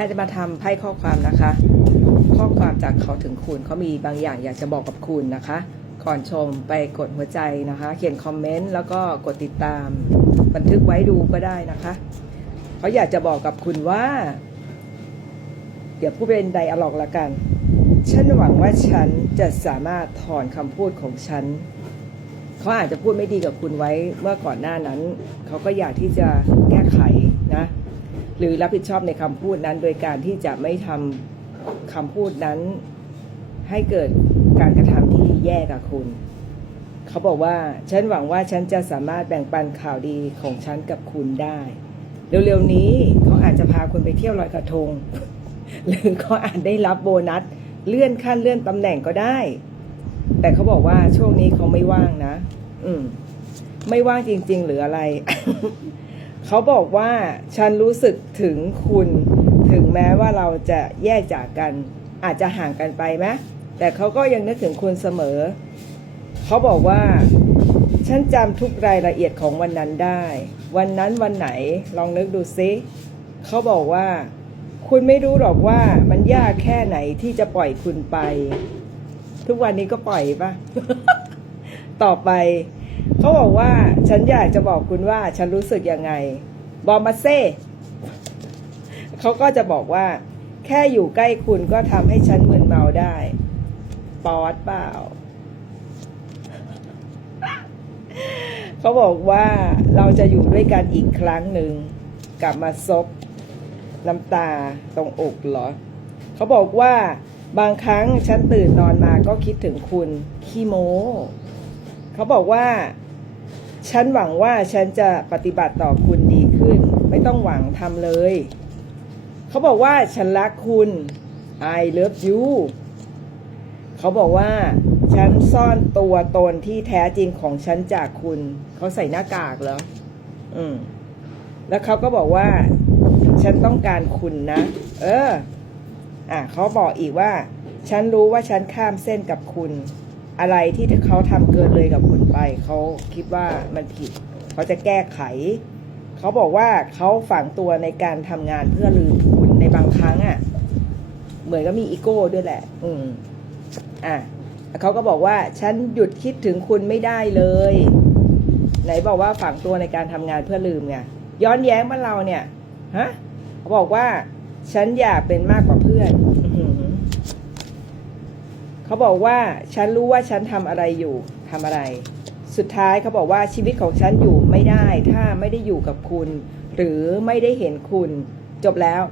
พทย์จะมาทำไพ่ข้อความนะคะ ข้อความจากเขาถึงคุณเขามีบางอย่างอยากจะบอกกับคุณนะคะ ก่อนชมไปกดหัวใจนะคะ เขียนคอมเมนต์แล้วก็กดติดตาม บันทึกไว้ดูก็ได้นะคะเขาอยากจะบอกกับคุณว่า เดี๋ยวพูดเป็นไดอะล็อกละกัน ฉันหวังว่าฉันจะสามารถถอนคำพูดของฉันเขาอาจจะพูดไม่ดีกับคุณไว้เมื่อก่อนหน้านั้น เขาก็อยากที่จะแก้ไข หรือรับผิดชอบในคำพูดนั้น โดยการที่จะไม่ทำคำพูดนั้นให้เกิดการกระทำที่แย่กับคุณ เขาบอกว่า ฉันหวังว่าฉันจะสามารถแบ่งปันข่าวดีของฉันกับคุณได้ เร็วๆนี้เขาอาจจะพาคุณไปเที่ยวลอยกระทง หรือเขาอาจได้รับโบนัส เลื่อนขั้นเลื่อนตำแหน่งก็ได้ แต่เขาบอกว่าช่วงนี้เขาไม่ว่างนะ อืม ไม่ว่างจริง ๆ หรืออะไร เขาบอกว่าฉันรู้สึกถึงคุณ ถึงแม้ว่าเราจะแยกจากกัน อาจจะห่างกันไปไหมแต่เขาก็ยังนึกถึงคุณเสมอ เขาบอกว่า ฉันจำทุกรายละเอียดของวันนั้นได้ วันนั้นวันไหนลองนึกดูซิเขาบอกว่า คุณไม่รู้หรอกว่ามันยากแค่ไหนที่จะปล่อยคุณไป ทุกวันนี้ก็ปล่อยปะต่อไป เขาบอกว่าฉันอยากจะบอกคุณว่าฉันรู้สึกยังไง บอมาเซ่เขาก็จะบอกว่า แค่อยู่ใกล้คุณก็ทำให้ฉันมึนเมาได้ปอดเปล่าเขาบอกว่าเราจะอยู่ด้วยกันอีกครั้งหนึ่งกลับมาซบน้ำตาตรงอกเหรอ เขาบอกว่าบางครั้งฉันตื่นนอนมาก็คิดถึงคุณขี้โม เขาบอกว่า ฉันหวังว่าฉันจะปฏิบัติต่อคุณดีขึ้น ไม่ต้องหวังทำเลย เขาบอกว่าฉันรักคุณ I love you เขาบอกว่า ฉันซ่อนตัวตนที่แท้จริงของฉันจากคุณ เขาใส่หน้ากากเหรออืม แล้วเขาก็บอกว่า ฉันต้องการคุณนะ เออ อะเขาบอกอีกว่า ฉันรู้ว่าฉันข้ามเส้นกับคุณ อะไรที่เขาทำเกินเลยกับคุณไป เขาคิดว่ามันผิด เขาจะแก้ไข เขาบอกว่าเขาฝังตัวในการทำงานเพื่อลืมคุณในบางครั้งอะ่ะ เหมือนก็มีอีโก้ด้วยแหละ อืม อะเขาก็บอกว่าฉันหยุดคิดถึงคุณไม่ได้เลย ไหนบอกว่าฝังตัวในการทำงานเพื่อลืมไงย้อนแย้งมาเราเนี่ยฮะเขาบอกว่าฉันอยากเป็นมากกว่าเพื่อน เขาบอกว่าฉันรู้ว่าฉันทำอะไรอยู่ทำอะไร สุดท้ายเขาบอกว่าชีวิตของฉันอยู่ไม่ได้ ถ้าไม่ได้อยู่กับคุณ หรือไม่ได้เห็นคุณ จบแล้ว